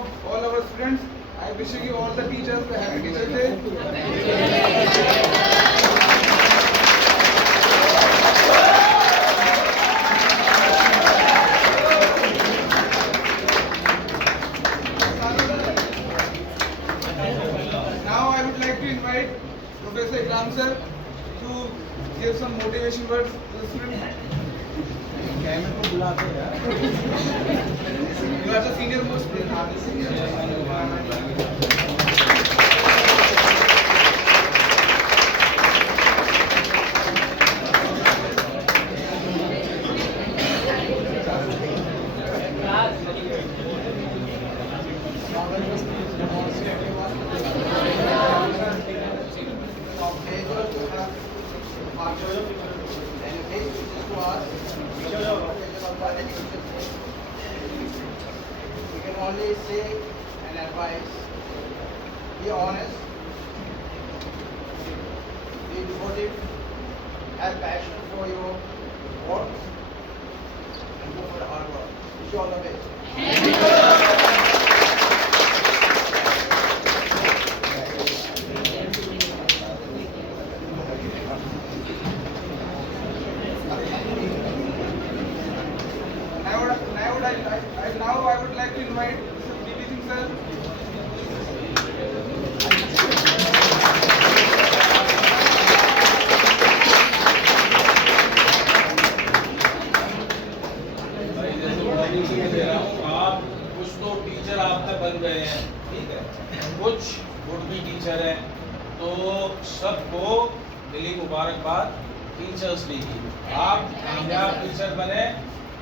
of all our students, I wishing you all the teachers a happy Teachers Day. Now I would like to invite Professor Ikram sir to give some motivation words to the students. You are the senior most we can only say and advise, be honest, be devoted, have passion for your work, and go for the hard work. Wish you all the best. Now I would like to invite Mr. B.B. Singh sir. आप कुछ तो teacher आपने बन गए हैं, ठीक है, कुछ वुड बी टीचर हैं, तो सबको दिली मुबारकबाद टीचर्स डे की। आप कामयाब टीचर बने,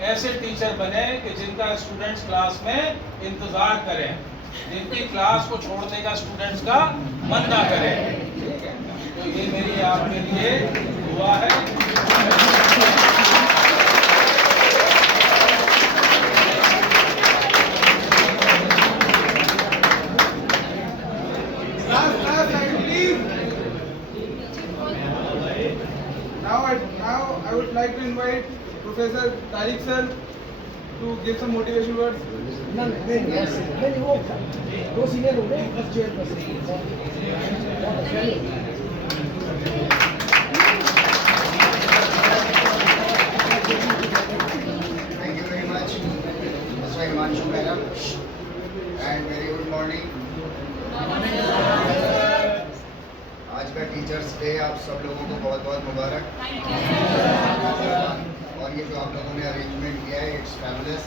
ऐसे टीचर बने कि जिनका स्टूडेंट्स क्लास में इंतजार करें, जिनकी क्लास को छोड़ने का स्टूडेंट्स का मन ना करे, ठीक है। तो ये मेरी आपके लिए दुआ है। Now I would like to invite Professor Tariq sir to give some motivation words. Thank you very much, Mr. Himanshu madam, and very good morning. आज का टीचर्स डे आप सब लोगों को बहुत बहुत मुबारक। और ये जो आप लोगों ने अरेंजमेंट किया है, इट्स फैबुलस।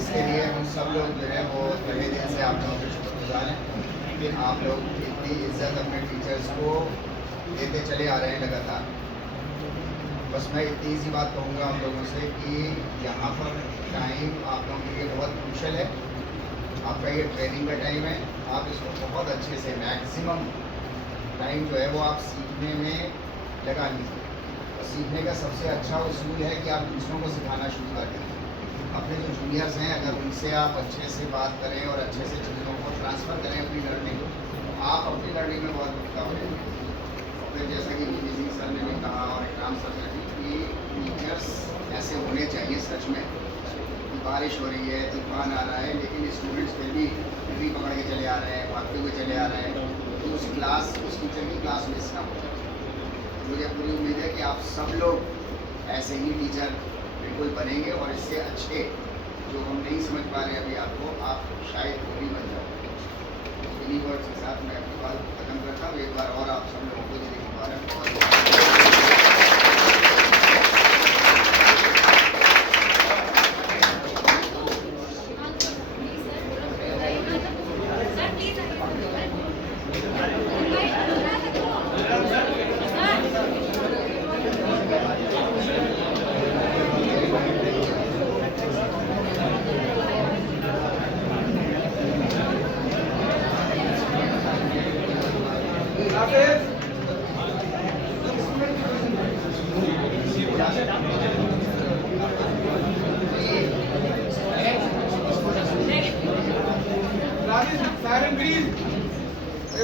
इसके लिए हम सब लोग जो है वो तहे दिल से आप लोगों के शुक्रगुजार हैं कि आप लोग इतनी इज्जत अपने टीचर्स को देते चले आ रहे हैं लगातार। बस मैं इतनी सी बात कहूँगा आप लोगों से कि यहाँ पर टाइम आप लोगों के लिए बहुत क्रूशल है। आपका ये ट्रेनिंग का टाइम है, आप इसको बहुत अच्छे से मैक्सिमम टाइम जो है वो आप सीखने में लगा लीजिए। और सीखने का सबसे अच्छा उसूल है कि आप दूसरों को सिखाना शुरू कर दें। अपने जो जूनियर्स हैं, अगर उनसे आप अच्छे से बात करें और अच्छे से चीज़ों को ट्रांसफ़र करें अपनी लर्निंग, तो आप अपनी लर्निंग में बहुत बढ़ता हो जाएंगे। फिर जैसा कि B.B. सिंह सर ने भी कहा और इकराम सर ने भी कि टीचर्स ऐसे होने चाहिए सच में। बारिश हो रही है, तूफान आ रहा है, लेकिन स्टूडेंट्स फिर भी घड़ी पकड़ के चले आ रहे हैं, भागते हुए चले आ रहे हैं, तो उस टीचर की क्लास मिस ना हो। मुझे पूरी उम्मीद है कि आप सब लोग ऐसे ही टीचर बिल्कुल बनेंगे और इससे अच्छे जो हम नहीं समझ पा रहे अभी आपको, आप शायद वो भी बन जाओ। इन्हीं वर्ड्स के साथ मैं अपनी बात खत्म करता हूँ। एक बार और आप सब लोगों को दिली मुबारक।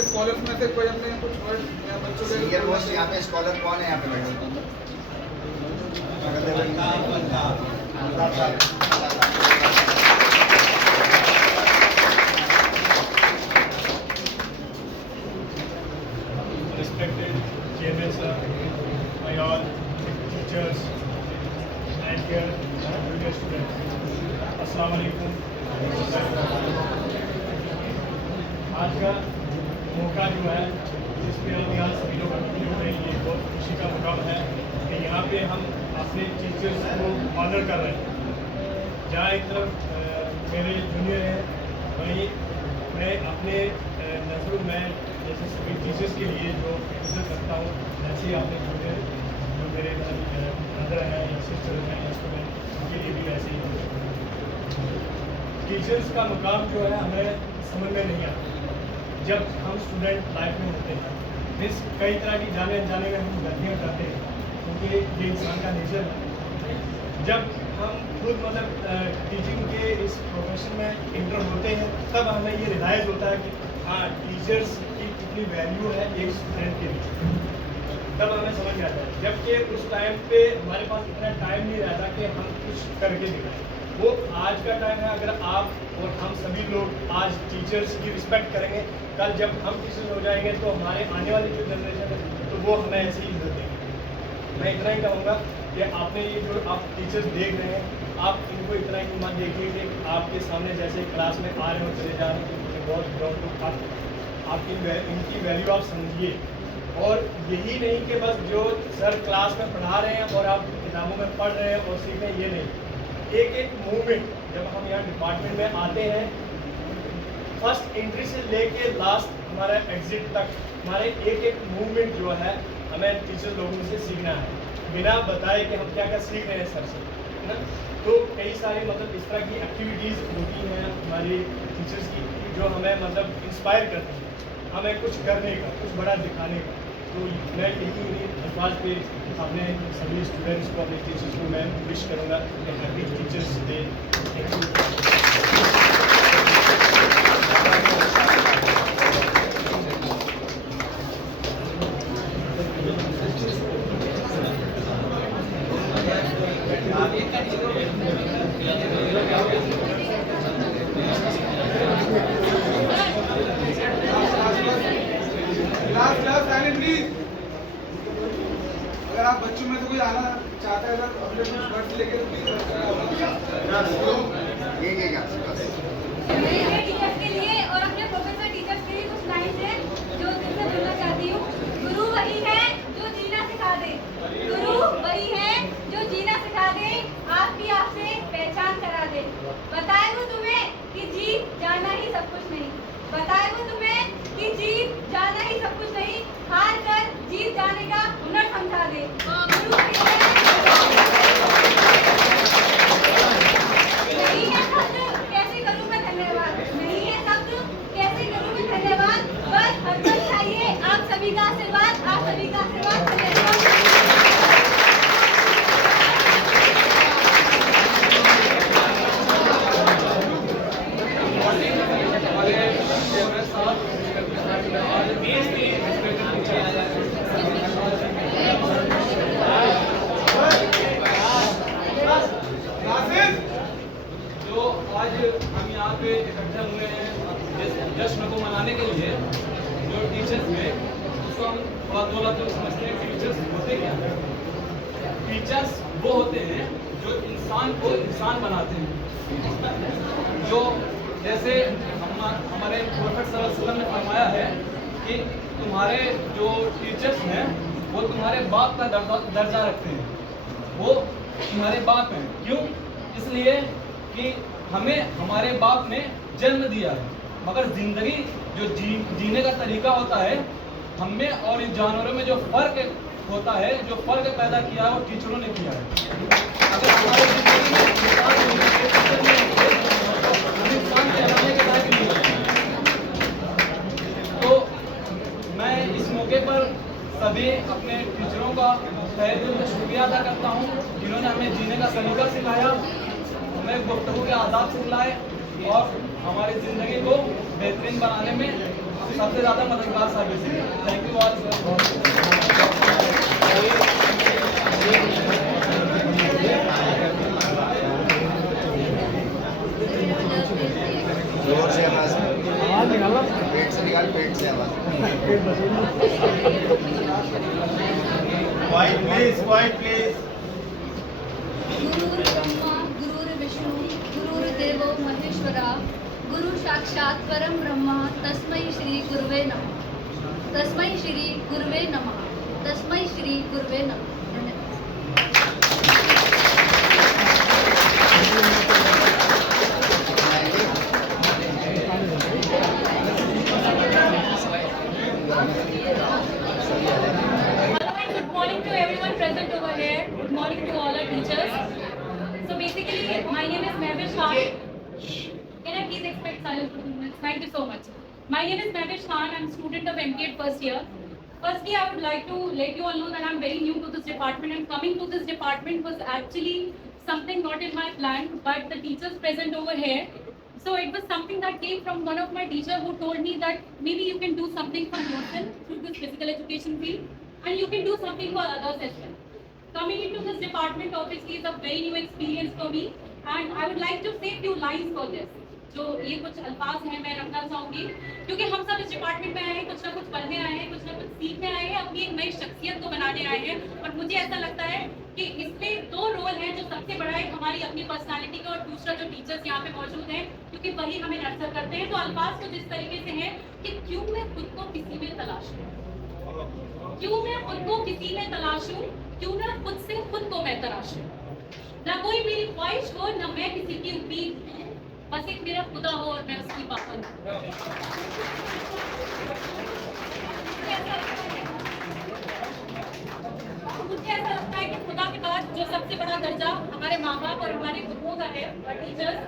स्कॉलर्स में से कोई अपने कुछ वर्ड बच्चों के सीनियर मोस्ट यहाँ पे स्कॉलर कौन है यहाँ पे बैठे? का मौका जो है जिसमें हम यहाँ सभी लोग अपनी हो रहे हैं, ये बहुत खुशी का मुकाम है कि यहाँ पे हम अपने टीचर्स को ऑनर कर रहे हैं। जहाँ एक तरफ मेरे जूनियर हैं, वहीं मैं अपने नज़रों में जैसे सभी टीचर्स के लिए जो इज्जत करता हूँ, ऐसे ही अपने जूनियर जो मेरे ब्रदर हैं या सिस्टर हैं या स्टूडेंट, उनके लिए भी वैसे ही टीचर्स का मुकाम जो है हमें समझ में नहीं आता जब हम स्टूडेंट लाइफ में होते हैं। मीन्स कई तरह की जाने अनजाने में हम गलतियाँ करते हैं क्योंकि ये इंसान का नेचर है। जब हम खुद मतलब टीचिंग के इस प्रोफेशन में इंटर होते हैं तब हमें ये रियलाइज़ होता है कि हाँ, टीचर्स की कितनी वैल्यू है एक स्टूडेंट के लिए। तब हमें समझ में आता है, जबकि उस टाइम पे हमारे पास इतना टाइम नहीं रहता कि हम कुछ करके दिखाएं। वो आज का टाइम है, अगर आप और हम सभी लोग आज टीचर्स की रिस्पेक्ट करेंगे, कल जब हम टीचर्स हो जाएंगे तो हमारे आने वाली जो जनरेशन है तो वो हमें ऐसे ही इज्जत देंगे। मैं इतना ही कहूँगा कि आपने ये जो आप टीचर्स देख रहे हैं, आप इनको इतना ही मत देखिए कि आपके सामने जैसे क्लास में आ रहे हो चले जा रहे हो, बहुत ग्राउंड तो आपकी इनकी वैल्यू आप समझिए। और यही नहीं कि बस जो सर क्लास में पढ़ा रहे हैं और आप किताबों में पढ़ रहे हैं और सीख रहे हैं, ये नहीं। एक एक मूवमेंट जब हम यहाँ डिपार्टमेंट में आते हैं, फर्स्ट एंट्री से लेके लास्ट हमारा एग्जिट तक, हमारे एक एक मूवमेंट जो है हमें टीचर लोगों से सीखना है, बिना बताए कि हम क्या क्या सीख रहे हैं सर से, है ना। तो कई सारी मतलब इस तरह की एक्टिविटीज़ होती हैं हमारी टीचर्स की जो हमें मतलब इंस्पायर करती हैं, हमें कुछ करने का, कुछ बड़ा दिखाने का। तो मैं यही अल्फाज पे अपने सभी स्टूडेंट्स को, अपने टीचर्स को मैं विश करूँगा कि happy teachers day. Class silent please. अगर आप बच्चों में से कोई आना चाहता है तो अपने कुछ वर्ड्स लेके मेरे टीचर्स के लिए और अपने प्रोफेसर टीचर्स के लिए कुछ लाइन है जो दिल से बोलना चाहती हूँ। गुरु वही है जो जीना सिखा दे, गुरु वही है जो जीना सिखा दे, आपकी आपसे पहचान करा दे। बताए वो तुम्हें कि जीत जाना ही सब कुछ नहीं, बताए वो तुम्हें कि जीत जाना ही सब कुछ नहीं, हार कर जीत जाने का हुनर समझा दे। गुरु नहीं है शब्द कैसे करूं मैं धन्यवाद, नहीं है शब्द कैसे करूं मैं धन्यवाद, बस हर पल चाहिए आप सभी का आशीर्वाद, आप सभी का आशीर्वाद। आज हम यहाँ पे इकट्ठे हुए हैं जश्न को मनाने के लिए। जो टीचर्स में उसको हम थोड़ा तो समझते हैं। टीचर्स होते क्या हैं? टीचर्स वो होते हैं जो इंसान को इंसान बनाते हैं। जो जैसे हमारे प्रोफेट सल्लल्लाहु अलैहि वसल्लम ने फरमाया है कि तुम्हारे जो टीचर्स हैं वो तुम्हारे बाप का दर्जा रखते हैं, वो तुम्हारे बाप हैं। क्यों? इसलिए कि हमें हमारे बाप ने जन्म दिया है, मगर जिंदगी जो जीने का तरीका होता है, हम में और इन जानवरों में जो फर्क होता है, जो फर्क पैदा किया है वो टीचरों ने किया है। अगर हमारी जिंदगी में इंसान कहलाने के लायक नहीं है। तो मैं इस मौके पर सभी अपने टीचरों का तहे दिल से शुक्रिया अदा करता हूँ, जिन्होंने हमें जीने का सलीका सिखाया, हमें गुफ्तगू के आदाब सिखलाए और हमारी ज़िंदगी को बेहतरीन बनाने में सबसे ज़्यादा मददगार साबित हुए। Thank you all sir. जोर से आवाज निकालो, पेट से निकाल, पेट से आवाज। Quiet please, quiet please. गुरुर्ब्रह्मा गुरुर्विष्णु गुरुर्देवो महेश्वरा गुरु साक्षात् परम ब्रह्म तस्मै श्री गुरुवे नमः। तस्मै श्री गुरुवे नमः। तस्मै श्री गुरुवे नमः। Good morning to everyone present over here. Good morning to all our teachers. So basically, my name is Mehwish Khan. Can I please expect silence for 2 minutes? Thank you so much. My name is Mehwish Khan. I'm a student of MTED first year. Firstly, I would like to let you all know that I'm very new to this department, and coming to this department was actually something not in my plan, but the teachers present over here. So it was something that came from one of my teachers who told me that maybe you can do something for yourself through this physical education field, and you can do something for others as well. Coming into this department obviously is a very new experience for me, and I would like to say a few lines for this. जो ये कुछ अल्फाज हैं मैं रखना चाहूँगी, क्योंकि हम सब इस डिपार्टमेंट में आए हैं, कुछ ना कुछ पढ़ने आए हैं, कुछ ना कुछ सीखने आए हैं, अपनी एक नई शख्सियत को बनाने आए हैं। और मुझे ऐसा लगता है कि इसमें 2 रोल हैं, जो सबसे बड़ा है हमारी अपनी पर्सनालिटी का, और दूसरा जो टीचर्स यहाँ पे मौजूद हैं, क्योंकि वही हमें नर्चर करते हैं। तो अल्फाज कुछ इस तरीके से हैं कि क्यों मैं खुद को किसी में तलाशूं, क्यों मैं खुद को किसी में तलाशूं, क्यों ना खुद से खुद को मैं तलाशूं। ना कोई मेरी ख्वाहिश हो, ना मैं किसी की उम्मीद, बस एक मेरा खुदा हो और मैं उसकी पाबंद। मुझे ऐसा लगता है कि खुदा के बाद जो सबसे बड़ा दर्जा हमारे माँ बाप और हमारे गुरुओं का है, और टीचर्स,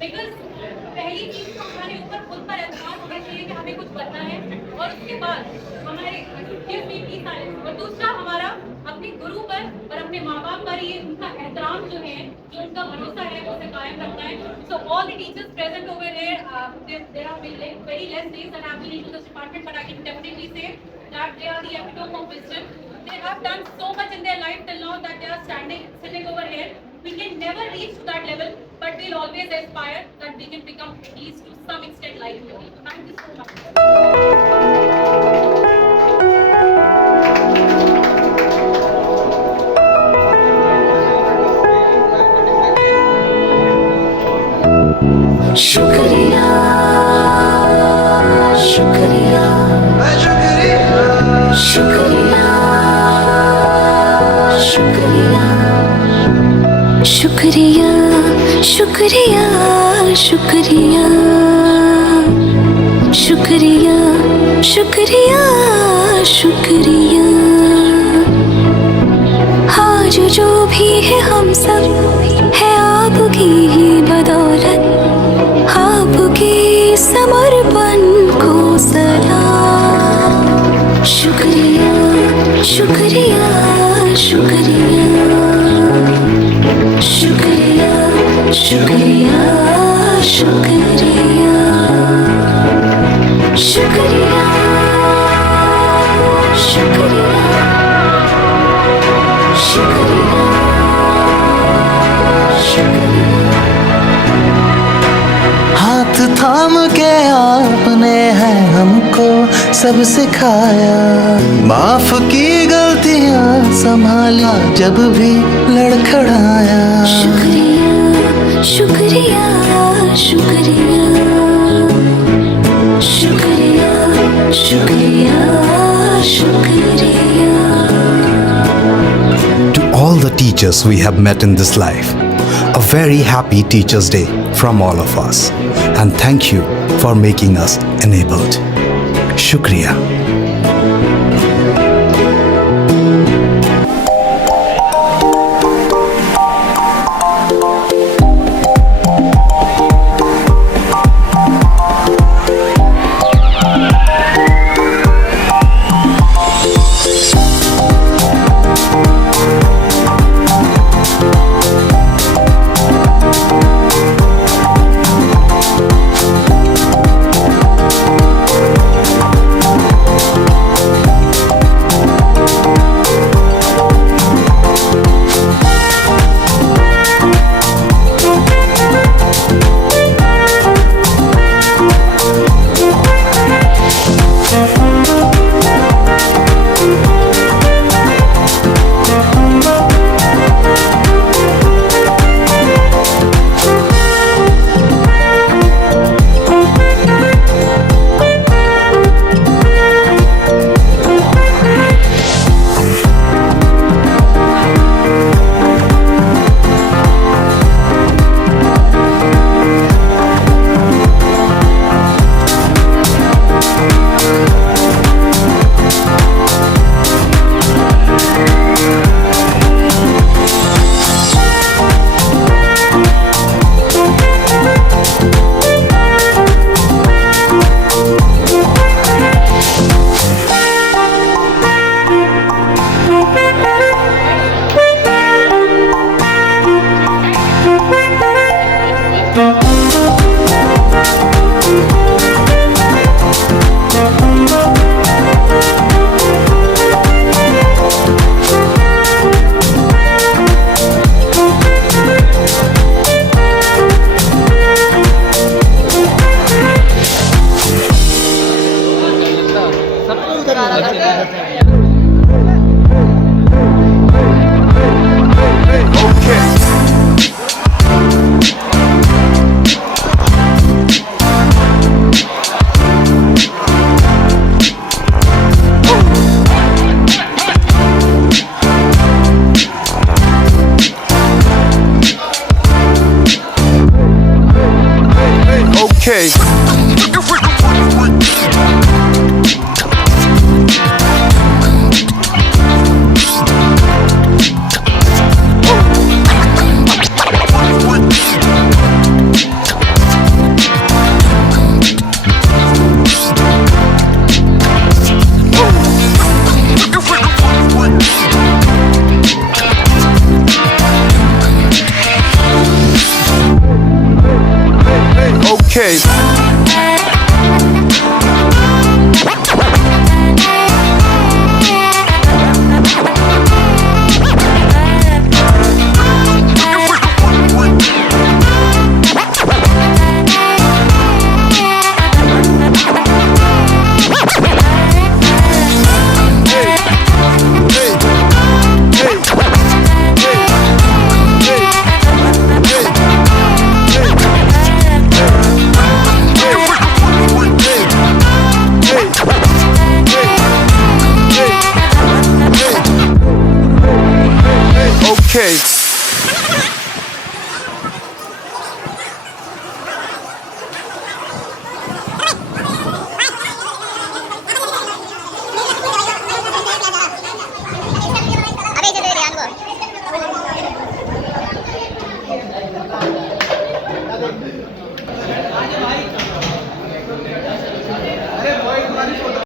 बिकॉज पहली चीज तो हमारे ऊपर खुद पर एतमाद होना चाहिए कि हमें कुछ करना है, और उसके बाद हमारे और दूसरा हमारा अपने गुरु पर और अपने माँ बाप पर ये उनका एहतराम जो है, जो उनका भरोसा है, उसे कायम रखना है। So all the teachers present over here, there have been very less days that I've been into this department, but I can definitely say that they are the epitome of wisdom. They have done so much in their life till now that they are sitting over here. We can never reach to that level, but we'll always aspire that we can become at least to some extent like you. Thank you so much. शुक्रिया शुक्रिया शुक्रिया शुक्रिया शुक्रिया शुक्रिया शुक्रिया शुक्रिया शुक्रिया शुक्रिया। आज जो भी है हम सब है आपकी ही बदौलत, आपके समर्पण को सलाम। शुक्रिया शुक्रिया शुक्रिया शुक्रिया शुक्रिया शुक्रिया शुक्रिया शुक्रिया शुक्रिया। हाथ थाम के आपने है हमको सब सिखाया, माफ की गलतियां संभाला जब भी लड़खड़ाया। शुक्रिया शुक्रिया शुक्रिया शुक्रिया शुक्रिया शुक्रिया। To all the teachers we have met in this life, a very happy Teachers' Day from all of us, and thank you for making us enabled. Shukriya. Okay. Okay. Okay.